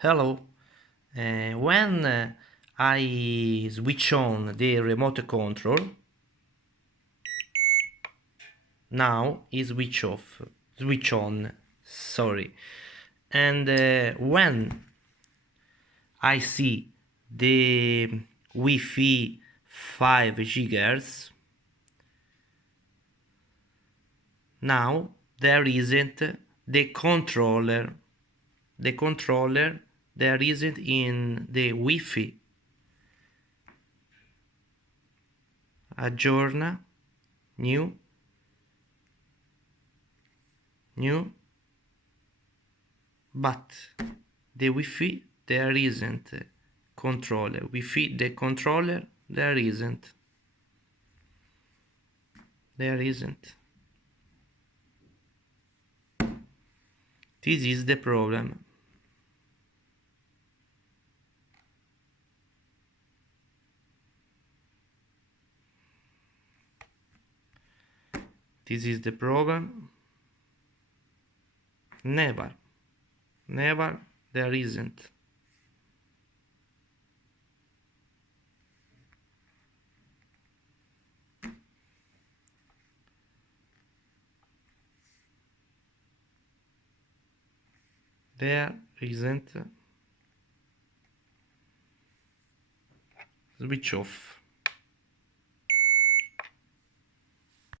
Hello. When I switch on the remote control, now is switch off, switch on, sorry. And when I see the wifi 5 gigahertz, now there isn't the controller there isn't in the wifi. Aggiorna, new, but the wifi there isn't controller. Wifi the controller there isn't. This is the problem. This is the problem. Never there isn't. There isn't. Switch off.